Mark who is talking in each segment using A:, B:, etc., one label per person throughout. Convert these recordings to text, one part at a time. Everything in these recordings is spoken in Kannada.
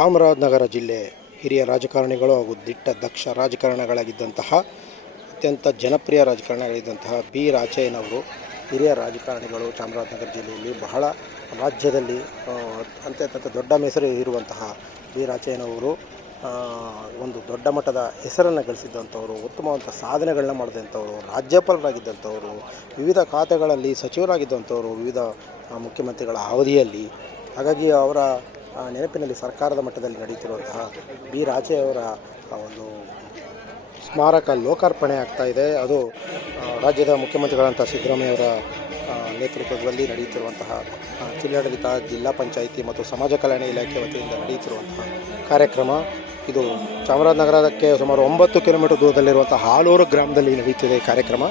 A: ಚಾಮರಾಜನಗರ ಜಿಲ್ಲೆ ಹಿರಿಯ ರಾಜಕಾರಣಿಗಳು ಹಾಗೂ ದಿಟ್ಟ ದಕ್ಷ ರಾಜಕಾರಣಿಗಳಾಗಿದ್ದಂತಹ, ಅತ್ಯಂತ ಜನಪ್ರಿಯ ರಾಜಕಾರಣಿಗಳಿದ್ದಂತಹ ಬಿ. ರಾಚಯ್ಯನವರು ಹಿರಿಯ ರಾಜಕಾರಣಿಗಳು ಚಾಮರಾಜನಗರ ಜಿಲ್ಲೆಯಲ್ಲಿ ಬಹಳ ರಾಜ್ಯದಲ್ಲಿ ಅತ್ಯಂತ ದೊಡ್ಡ ಹೆಸರು ಇರುವಂತಹ ಬಿ. ರಾಚಯ್ಯನವರು ಒಂದು ದೊಡ್ಡ ಮಟ್ಟದ ಹೆಸರನ್ನು ಗಳಿಸಿದ್ದಂಥವರು ಉತ್ತಮವಂತ ಸಾಧನೆಗಳನ್ನ ಮಾಡಿದಂಥವರು, ರಾಜ್ಯಪಾಲರಾಗಿದ್ದಂಥವರು, ವಿವಿಧ ಖಾತೆಗಳಲ್ಲಿ ಸಚಿವರಾಗಿದ್ದಂಥವರು, ವಿವಿಧ ಮುಖ್ಯಮಂತ್ರಿಗಳ ಅವಧಿಯಲ್ಲಿ. ಹಾಗಾಗಿ ಅವರ ನೆನಪಿನಲ್ಲಿ ಸರ್ಕಾರದ ಮಟ್ಟದಲ್ಲಿ ನಡೆಯುತ್ತಿರುವಂತಹ ಬಿ ರಾಜೆಯವರ ಒಂದು ಸ್ಮಾರಕ ಲೋಕಾರ್ಪಣೆ ಆಗ್ತಾ ಇದೆ. ಅದು ರಾಜ್ಯದ ಮುಖ್ಯಮಂತ್ರಿಗಳಂಥ ಸಿದ್ದರಾಮಯ್ಯವರ ನೇತೃತ್ವದಲ್ಲಿ ನಡೆಯುತ್ತಿರುವಂತಹ ಜಿಲ್ಲಾಡಳಿತ, ಜಿಲ್ಲಾ ಪಂಚಾಯಿತಿ ಮತ್ತು ಸಮಾಜ ಕಲ್ಯಾಣ ಇಲಾಖೆ ವತಿಯಿಂದ ನಡೆಯುತ್ತಿರುವಂತಹ ಕಾರ್ಯಕ್ರಮ. ಇದು ಚಾಮರಾಜನಗರಕ್ಕೆ ಸುಮಾರು ಒಂಬತ್ತು ಕಿಲೋಮೀಟರ್ ದೂರದಲ್ಲಿರುವಂಥ ಹಾಲೂರು ಗ್ರಾಮದಲ್ಲಿ ನಡೆಯುತ್ತಿದೆ ಕಾರ್ಯಕ್ರಮ.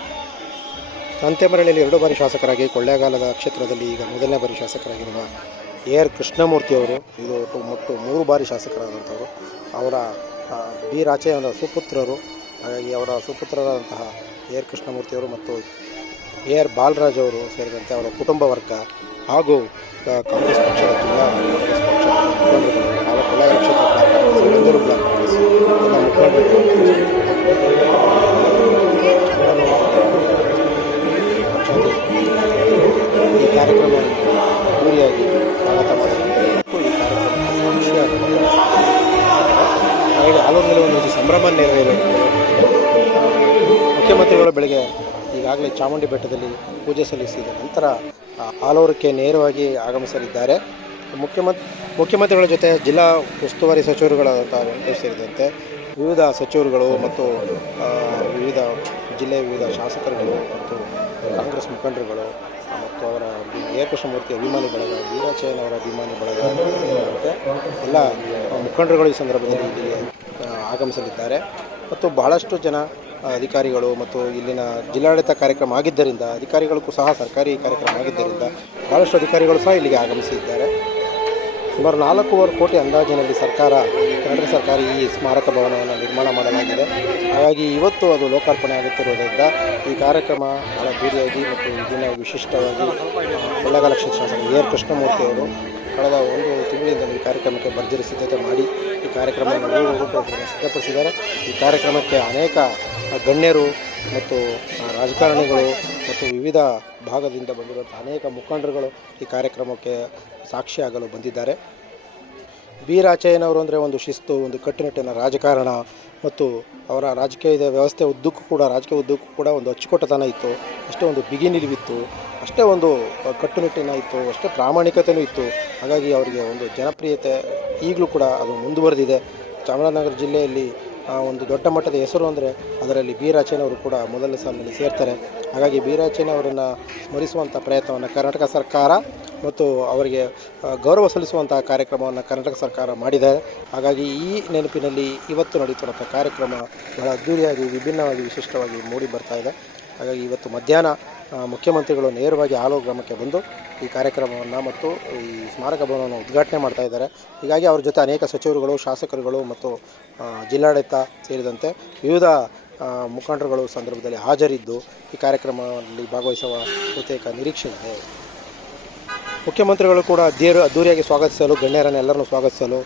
A: ಸಂತೆಮರಳಿಯಲ್ಲಿ ಎರಡು ಬಾರಿ ಶಾಸಕರಾಗಿ ಕೊಳ್ಳೇಗಾಲದ ಕ್ಷೇತ್ರದಲ್ಲಿ ಈಗ ಮೊದಲನೇ ಬಾರಿ ಶಾಸಕರಾಗಿರುವ ಎ ಆರ್ ಕೃಷ್ಣಮೂರ್ತಿಯವರು ಇದು ಮೊಟ್ಟು ಮೂರು ಬಾರಿ ಶಾಸಕರಾದಂಥವರು. ಅವರ ಬಿ ರಾಚಯ್ಯನವರ ಸುಪುತ್ರರು, ಹಾಗಾಗಿ ಅವರ ಸುಪುತ್ರರಾದಂತಹ ಎ ಆರ್ ಕೃಷ್ಣಮೂರ್ತಿಯವರು ಮತ್ತು ಎ ಆರ್ ಬಾಲರಾಜ್ ಅವರು ಸೇರಿದಂತೆ ಅವರ ಕುಟುಂಬ ವರ್ಗ ಹಾಗೂ ಕಾಂಗ್ರೆಸ್ ಪಕ್ಷದ ಜಿಲ್ಲಾ ಕಾಂಗ್ರೆಸ್ ಪಕ್ಷದ ಮುಖಂಡರುಗಳು, ಹಾಗೂ ಈ ಕಾರ್ಯಕ್ರಮವನ್ನು ಅದ್ದೂರಿಯಾಗಿ ಸ್ವಾಗತ ಹಾಗಾಗಿ ಆಲೂರಿನಲ್ಲಿ ಒಂದು ಸಂಭ್ರಮ ನೆರವೇರಿದೆ. ಮುಖ್ಯಮಂತ್ರಿಗಳು ಬೆಳಗ್ಗೆ ಈಗಾಗಲೇ ಚಾಮುಂಡಿ ಬೆಟ್ಟದಲ್ಲಿ ಪೂಜೆ ಸಲ್ಲಿಸಿದ ನಂತರ ಆಲೂರಕ್ಕೆ ನೇರವಾಗಿ ಆಗಮಿಸಲಿದ್ದಾರೆ. ಮುಖ್ಯಮಂತ್ರಿ ಮುಖ್ಯಮಂತ್ರಿಗಳ ಜೊತೆ ಜಿಲ್ಲಾ ಉಸ್ತುವಾರಿ ಸಚಿವರುಗಳಾದಂಥ ವೆಂಕಟೇಶ್ ಸೇರಿದಂತೆ ವಿವಿಧ ಸಚಿವರುಗಳು ಮತ್ತು ವಿವಿಧ ಜಿಲ್ಲೆಯ ವಿವಿಧ ಶಾಸಕರುಗಳು ಮತ್ತು ಕಾಂಗ್ರೆಸ್ ಮುಖಂಡರುಗಳು ಮತ್ತು ಅವರ ಎ ಅಭಿಮಾನಿ ಬಳಗ ವೀರಾಚಯ್ಯನವರ ಅಭಿಮಾನಿ ಬಳಗ ಮತ್ತು ಎಲ್ಲ ಮುಖಂಡರುಗಳು ಈ ಸಂದರ್ಭದಲ್ಲಿ ಇಲ್ಲಿಗೆ ಆಗಮಿಸಲಿದ್ದಾರೆ. ಮತ್ತು ಬಹಳಷ್ಟು ಜನ ಅಧಿಕಾರಿಗಳು ಮತ್ತು ಇಲ್ಲಿನ ಜಿಲ್ಲಾಡಳಿತ ಕಾರ್ಯಕ್ರಮ ಆಗಿದ್ದರಿಂದ ಅಧಿಕಾರಿಗಳಿಗೂ ಸಹ ಸರ್ಕಾರಿ ಕಾರ್ಯಕ್ರಮ ಆಗಿದ್ದರಿಂದ ಬಹಳಷ್ಟು ಅಧಿಕಾರಿಗಳು ಸಹ ಇಲ್ಲಿಗೆ ಆಗಮಿಸಿದ್ದಾರೆ. ಸುಮಾರು ನಾಲ್ಕೂವರೆ ಕೋಟಿ ಅಂದಾಜಿನಲ್ಲಿ ಸರ್ಕಾರ, ಕೇಂದ್ರ ಸರ್ಕಾರ ಈ ಸ್ಮಾರಕ ಭವನವನ್ನು ನಿರ್ಮಾಣ ಮಾಡಲಾಗಿದೆ. ಹಾಗಾಗಿ ಇವತ್ತು ಅದು ಲೋಕಾರ್ಪಣೆ ಆಗುತ್ತಿರುವುದರಿಂದ ಈ ಕಾರ್ಯಕ್ರಮ ಬಹಳ ದೂರಿಯಾಗಿ ಮತ್ತು ದಿನ ವಿಶಿಷ್ಟವಾಗಿ ಕೊಳ್ಳೇಗಾಲ ಕ್ಷೇತ್ರ ಶಾಸಕ ಎ. ಆರ್. ಕೃಷ್ಣಮೂರ್ತಿ ಅವರು ಕಳೆದ ಒಂದು ತಿಂಗಳಿಂದ ಈ ಕಾರ್ಯಕ್ರಮಕ್ಕೆ ಭರ್ಜರಿ ಸಿದ್ಧತೆ ಮಾಡಿ ಈ ಕಾರ್ಯಕ್ರಮವನ್ನು ಸಿದ್ಧಪಡಿಸಿದ್ದಾರೆ. ಈ ಕಾರ್ಯಕ್ರಮಕ್ಕೆ ಅನೇಕ ಗಣ್ಯರು ಮತ್ತು ರಾಜಕಾರಣಿಗಳು ಮತ್ತು ವಿವಿಧ ಭಾಗದಿಂದ ಬಂದಿರುವಂಥ ಅನೇಕ ಮುಖಂಡರುಗಳು ಈ ಕಾರ್ಯಕ್ರಮಕ್ಕೆ ಸಾಕ್ಷಿಯಾಗಲು ಬಂದಿದ್ದಾರೆ. ಬಿ ಅಂದರೆ ಒಂದು ಶಿಸ್ತು, ಒಂದು ಕಟ್ಟುನಿಟ್ಟಿನ ರಾಜಕಾರಣ ಮತ್ತು ಅವರ ರಾಜಕೀಯದ ವ್ಯವಸ್ಥೆ ಉದ್ದಕ್ಕೂ ಕೂಡ, ರಾಜಕೀಯ ಉದ್ದಕ್ಕೂ ಕೂಡ ಒಂದು ಅಚ್ಚುಕಟ್ಟತನ ಇತ್ತು, ಅಷ್ಟೇ ಒಂದು ಬಿಗಿ ನಿಲುವಿತ್ತು ಅಷ್ಟೇ ಒಂದು ಕಟ್ಟುನಿಟ್ಟಿನ ಇತ್ತು, ಅಷ್ಟೇ ಪ್ರಾಮಾಣಿಕತೆಯೂ ಇತ್ತು. ಹಾಗಾಗಿ ಅವರಿಗೆ ಒಂದು ಜನಪ್ರಿಯತೆ ಈಗಲೂ ಕೂಡ ಅದು ಮುಂದುವರೆದಿದೆ. ಚಾಮರಾಜನಗರ ಜಿಲ್ಲೆಯಲ್ಲಿ ಒಂದು ದೊಡ್ಡ ಮಟ್ಟದ ಹೆಸರು ಅಂದರೆ ಅದರಲ್ಲಿ ಬಿ ಕೂಡ ಮೊದಲ ಸಾಲಿನಲ್ಲಿ ಸೇರ್ತಾರೆ. ಹಾಗಾಗಿ ಬಿ ಅವರನ್ನು ಸ್ಮರಿಸುವಂಥ ಪ್ರಯತ್ನವನ್ನು ಕರ್ನಾಟಕ ಸರ್ಕಾರ ಮತ್ತು ಅವರಿಗೆ ಗೌರವ ಸಲ್ಲಿಸುವಂಥ ಕಾರ್ಯಕ್ರಮವನ್ನು ಕರ್ನಾಟಕ ಸರ್ಕಾರ ಮಾಡಿದೆ. ಹಾಗಾಗಿ ಈ ನೆನಪಿನಲ್ಲಿ ಇವತ್ತು ನಡೀತಿರುವಂಥ ಕಾರ್ಯಕ್ರಮ ಬಹಳ ಅದ್ದೂರಿಯಾಗಿ, ವಿಭಿನ್ನವಾಗಿ, ವಿಶಿಷ್ಟವಾಗಿ ಮೂಡಿ ಬರ್ತಾ ಇದೆ. ಹಾಗಾಗಿ ಇವತ್ತು ಮಧ್ಯಾಹ್ನ ಮುಖ್ಯಮಂತ್ರಿಗಳು ನೇರವಾಗಿ ಆಲೂರು ಗ್ರಾಮಕ್ಕೆ ಬಂದು ಈ ಕಾರ್ಯಕ್ರಮವನ್ನು ಮತ್ತು ಈ ಸ್ಮಾರಕ ಭವನವನ್ನು ಉದ್ಘಾಟನೆ ಮಾಡ್ತಾ ಇದ್ದಾರೆ. ಹೀಗಾಗಿ ಅವ್ರ ಜೊತೆ ಅನೇಕ ಸಚಿವರುಗಳು, ಶಾಸಕರುಗಳು ಮತ್ತು ಜಿಲ್ಲಾಡಳಿತ ಸೇರಿದಂತೆ ವಿವಿಧ ಮುಖಂಡರುಗಳು ಸಂದರ್ಭದಲ್ಲಿ ಹಾಜರಿದ್ದು ಈ ಕಾರ್ಯಕ್ರಮದಲ್ಲಿ ಭಾಗವಹಿಸುವ ಬಹುತೇಕ ನಿರೀಕ್ಷೆ ಇದೆ. ಮುಖ್ಯಮಂತ್ರಿಗಳು ಕೂಡ ದೇರು ಅದ್ದೂರಿಯಾಗಿ ಸ್ವಾಗತಿಸಲು ಗಣ್ಯರನ್ನು ಎಲ್ಲರನ್ನು ಸ್ವಾಗತಿಸಲು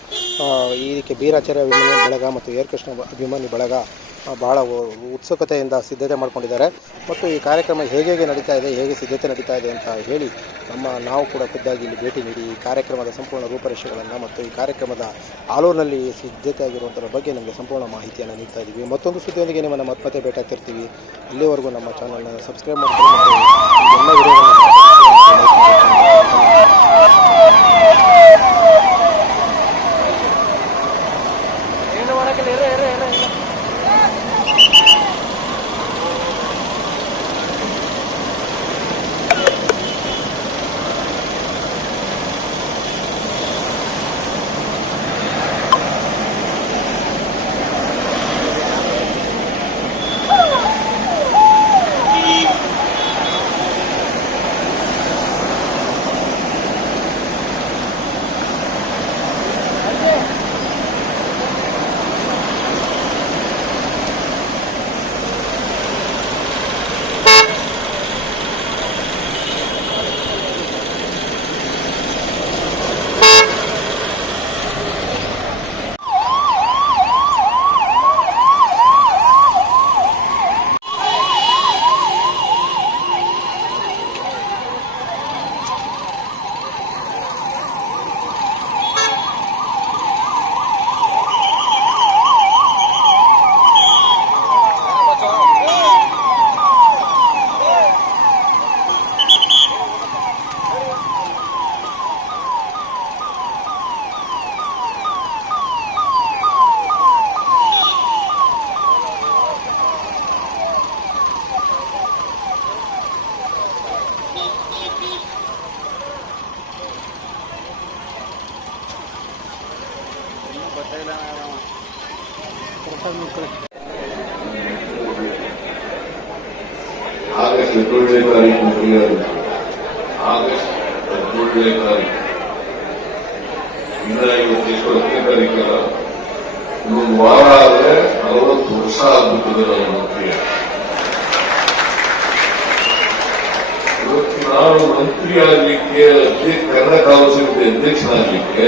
A: ಇದಕ್ಕೆ ಬೀರಾಚಾರ್ಯ ಅಭಿಮಾನಿ ಬಳಗ ಮತ್ತು ಏರ್ ಕೃಷ್ಣ ಅಭಿಮಾನಿ ಬಳಗ ಬಹಳ ಉತ್ಸುಕತೆಯಿಂದ ಸಿದ್ಧತೆ ಮಾಡಿಕೊಂಡಿದ್ದಾರೆ. ಮತ್ತು ಈ ಕಾರ್ಯಕ್ರಮ ಹೇಗೆ ಹೇಗೆ ನಡೀತಾ ಇದೆ, ಹೇಗೆ ಸಿದ್ಧತೆ ನಡೀತಾ ಇದೆ ಅಂತ ಹೇಳಿ ನಮ್ಮ ನಾವು ಕೂಡ ಖುದ್ದಾಗಿ ಇಲ್ಲಿ ಭೇಟಿ ನೀಡಿ ಈ ಕಾರ್ಯಕ್ರಮದ ಸಂಪೂರ್ಣ ರೂಪರೇಷೆಗಳನ್ನು ಮತ್ತು ಈ ಕಾರ್ಯಕ್ರಮದ ಆಲೂರಿನಲ್ಲಿ ಸಿದ್ಧತೆ ಆಗಿರುವಂಥರ ಬಗ್ಗೆ ನಮಗೆ ಸಂಪೂರ್ಣ ಮಾಹಿತಿಯನ್ನು ನೀಡ್ತಾ ಇದ್ದೀವಿ ಮತ್ತೊಂದು ಸುದ್ದಿಯೊಂದಿಗೆ ನಿಮ್ಮನ್ನು ಮತ್ತೆ ಭೇಟಾಗ್ತಿರ್ತೀವಿ ಅಲ್ಲಿವರೆಗೂ ನಮ್ಮ ಚಾನಲ್ನ ಸಬ್ಸ್ಕ್ರೈಬ್ ಮಾಡ್ಕೊಂಡು ಎಲ್ಲ ವಿಡಿಯೋಗಳನ್ನು ಆಗಸ್ಟ್
B: ಹದಿನೇಳನೇ ತಾರೀಕು ಮುಗಿಯೋದು ಆಗಸ್ಟ್ ಹದಿನೇಳನೇ ತಾರೀಕು ಇನ್ನೂರ ಐವತ್ತೆಷ್ಟು ಹತ್ತನೇ ತಾರೀಕಲ್ಲ ಇನ್ನೊಂದು ವಾರ ಆದರೆ ನಲವತ್ತು ವರ್ಷ ಆಗ್ಬಿಟ್ಟಿದೆ ನನ್ನ ಮಂತ್ರಿಯ ಇವತ್ತು ನಾನು ಮಂತ್ರಿ ಆಗಲಿಕ್ಕೆ ಅಧ್ಯಕ್ಷ ಕನ್ನಡ ಕಾಲೇಜಿನ ಅಧ್ಯಕ್ಷನಾಗಲಿಕ್ಕೆ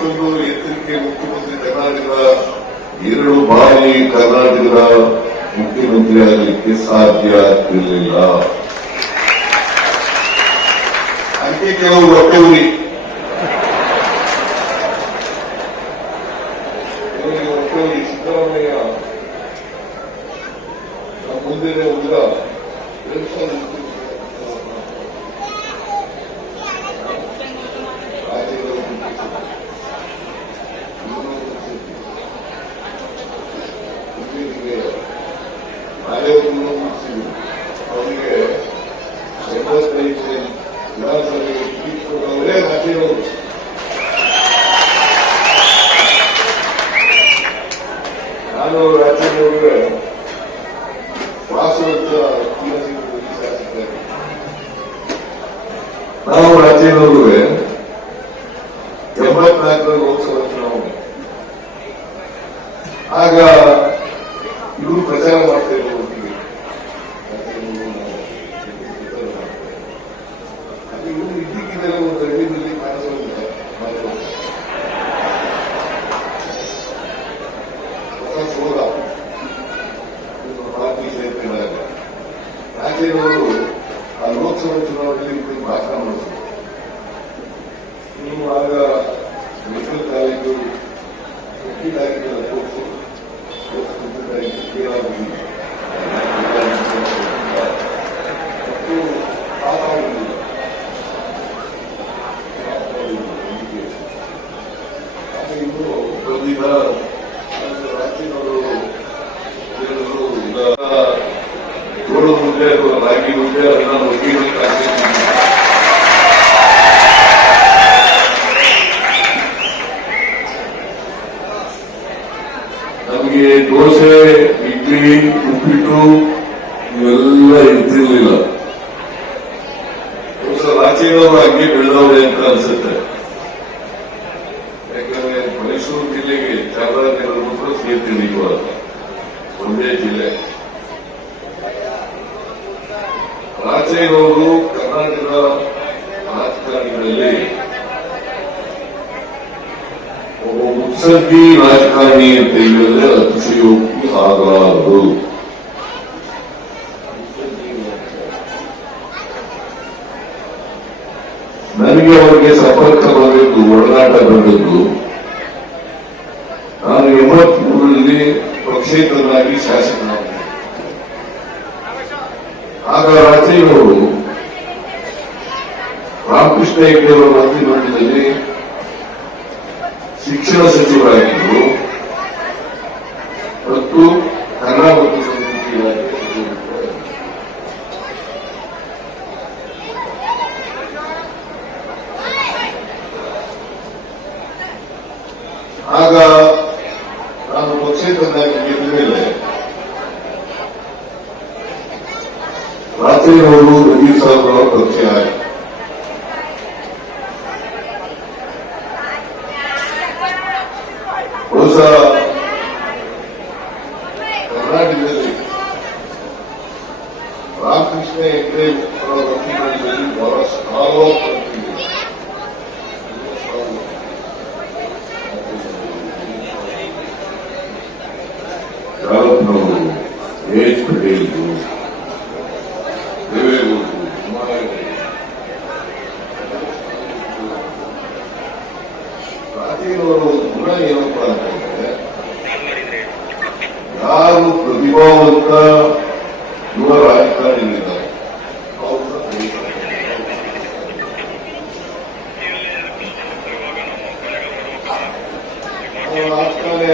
B: ಇಷ್ಟೊಂದು ಎತ್ತರಕ್ಕೆ ಮುಖ್ಯಮಂತ್ರಿ ಕರ್ನಾಟಕದ ಎರಡು ಬಾರಿ ಕರ್ನಾಟಕದ ಮುಖ್ಯಮಂತ್ರಿ ಆಗಲಿಕ್ಕೆ ಸಾಧ್ಯ ಇರಲಿಲ್ಲ. ಅದಕ್ಕೆ ಕೆಲವು ಕೆಲವರಿಗೆ ಹೊಟ್ಟೆವುರಿ ಸಿದ್ದರಾಮಯ್ಯ ಮುಂದಿನ ಉದ್ರ ಸಾವಿರದ ರಾಜ್ಯದವರಿಗೆ ವಾಸವಂತ ತೀರ್ಮಾನಿಸಿಕೊಂಡು ಶಾಸಕರಾಗಿ ನಾವು ಎಂಬತ್ನಾಲ್ಕರ ರಾಜ್ಯದವರು ಹಂಗೆ ಬೆಳೆದವ್ರೆ ಅಂತ ಅನ್ಸುತ್ತೆ. ಯಾಕಂದ್ರೆ ಮೈಸೂರು ಜಿಲ್ಲೆಗೆ ಚಾಮರಾಜನಗರ ಸೇರ್ತೀನಿ ಇವಾಗ ಒಂದೇ ಜಿಲ್ಲೆ. ರಾಜ್ಯದವರು ಕರ್ನಾಟಕದ ರಾಜಕಾರಣಿಗಳಲ್ಲಿ ಒಬ್ಬ ಮುತ್ಸದ್ದಿ ರಾಜಕಾರಣಿ ಅಂತ ಹೇಳಿದ್ರೆ ಅತಿಶಯೋಕ್ತಿ ನನಗೆ ಅವರಿಗೆ ಸಂಪರ್ಕ ಬಂದಿದ್ದು, ಒಡನಾಟ ಬಂದಿದ್ದು. ನಾನು ಎಂಬತ್ಮೂರರಲ್ಲಿ ಪಕ್ಷೇತರನಾಗಿ ಶಾಸಕನಾಗಿದ್ದೆ. ಆಗ ರಾಜೀವರು ರಾಮಕೃಷ್ಣ ಹೆಗ್ಡೆ ಅವರ ಮಂತ್ರಿಮಂಡಲದಲ್ಲಿ ಶಿಕ್ಷಣ ಸಚಿವರಾಗಿದ್ದರು. ಪಾಟೀಲವರು ಕೂಡ ಏನು ಕೂಡ ಯಾರು ಪ್ರತಿಭಾವಂತ ಯುವ ರಾಜಕಾರಣಿಗಳಿದ್ದಾರೆ? ಆಗ್ತಾನೆ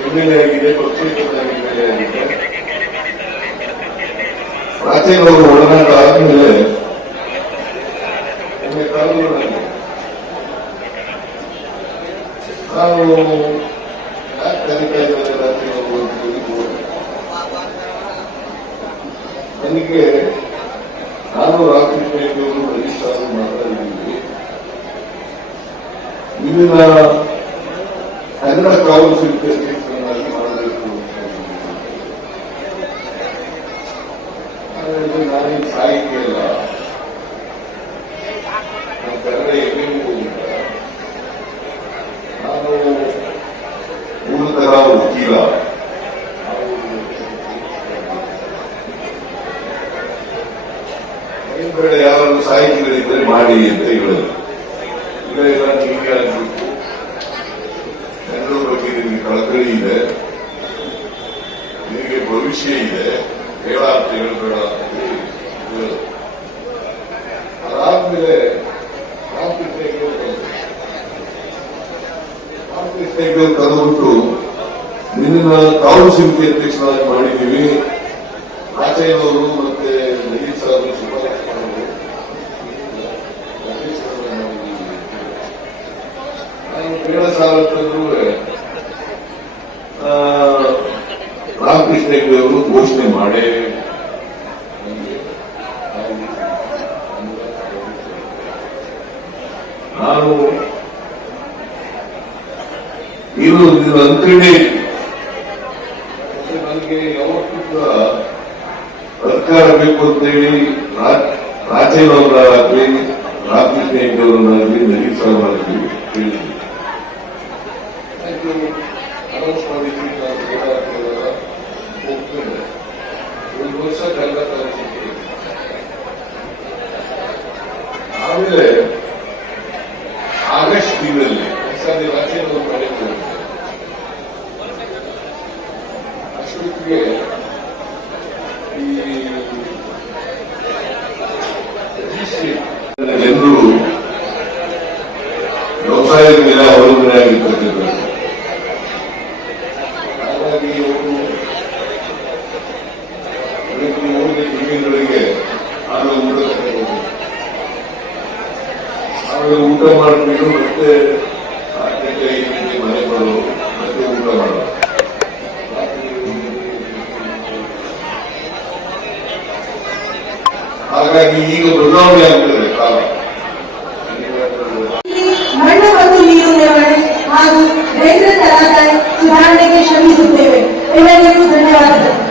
B: ಎಂ ಎಲ್ ಎ ಆಗಿದೆ ಪಕ್ಷೇತರ ಎಂ ಎಲ್ ಆಗಿದೆ ಆದ್ಮೇಲೆ ಹೋದೆ. ನನಗೆ ನಾನು ರಾಮಕೃಷ್ಣಯ್ಯವರು ಹರೀಶ್ ಸಾರು ಮಾತಾಡಿದ್ದೀವಿ ಇಲ್ಲಿನ ಕನ್ನಡ ಕಾವಲು ಶಿಲ್ಪಿ ಮಾಡಬೇಕು ಅಂತ ಹೇಳಿದ್ರು. ನಾನೇನು ಸಾಹಿತ್ಯ ಇಲ್ಲ ನಾನು ಕನ್ನಡ ಎಲ್ಲಿಯೂ ಹೋಗಿಲ್ಲ ನಾನು ಮೂಲತಃ ವಕೀಲ ಏನ್ ಬೇಡ ಯಾರು ಸಾಹಿತಿಗಳಿದ್ರೆ ಮಾಡಿ ಅಂತ ಹೇಳೋದು ಇಲ್ಲ ಇಲ್ಲ ಹೀಗೆ ಆಗ್ಬೇಕು ಎಲ್ಲರ ಬಗ್ಗೆ ನಿಮಗೆ ಕಳಕಳಿ ಇದೆ ನಿನಗೆ ಭವಿಷ್ಯ ಇದೆ ಬೇಡ ಅಂತ ಹೇಳ್ಬೇಡ ಅಂತ ಹೇಳಿ. ಅದಾದ್ಮೇಲೆ ಕರೆದ್ಬಿಟ್ಟು ನಿನ್ನ ಕಾವು ಸಮಿತಿ ಅಧ್ಯಕ್ಷರಾಗಿ ಮಾಡಿದ್ದೀವಿ ಆಚೆಯವರು ಮತ್ತೆ ನಗೀನ್ ಸಾಹೇಬರು ಶಿಫಾರಸು ಮಾಡಿದ್ರು. ನಾನು ಬೇಡ ಸಾಲ ರಾಮಕೃಷ್ಣ ಹೆಗಡೆ ಅವರು ಘೋಷಣೆ ಮಾಡೇ ನಾನು ಇದು ಇದು ಅಂತ್ರಿಣೆ. ನನಗೆ ಯಾವತ್ತೂ ಕೂಡ ಸರ್ಕಾರ ಬೇಕು ಅಂತ ಹೇಳಿ ರಾಜೇನವರಾಗಲಿ ರಾಮಕೃಷ್ಣ ಹೆಗ್ಡೆಯವರನ್ನಾಗಲಿ ನಗೀನ್ ಸಾಹೇಬರಾಗಲಿ ಹೇಳಿದ್ವಿ ಅನೌನ್ಸ್ ಮಾಡಿದ್ವಿ ನಾವು ಬೇಡ ಅಂತ ಹೇಳಲ್ಲ. ಹೋಗ್ತೇನೆ ಒಂದು ವರ್ಷ ಕನ್ನಡ ಕಲಿಸಿದ್ವಿ ಆಮೇಲೆ ಆಗಸ್ಟ್ ತಿಂಗಳಲ್ಲಿ ಸಾರಿ ರಾಜ್ಯದ ಮಾಡಿದ್ದು ಅಷ್ಟೊತ್ತಿಗೆ ಈ ಜನರು ವ್ಯವಸಾಯದ ಮೇಲೆ ಅವಲಂಬನೆಯಾಗಿರ್ತಕ್ಕಂಥದ್ದು ಹಾಗಾಗಿ ಹೋಗಿ ಜಮೀನುಗಳಿಗೆ ಆಮೇಲೆ ಊಟ. ಆಮೇಲೆ ಊಟ ಮಾಡಿಬಿಟ್ಟು ಮತ್ತೆ ಗಂಟೆ ಗಂಟೆ ಮನೆ ಮತ್ತೆ ಊಟ ಮಾಡೋದು. ಹಾಗಾಗಿ ಈಗ ಬದಲಾವಣೆ ಆಗ್ತದೆ.
C: सुधारने के शरीर होते हुए। इन्हें धन्यवाद।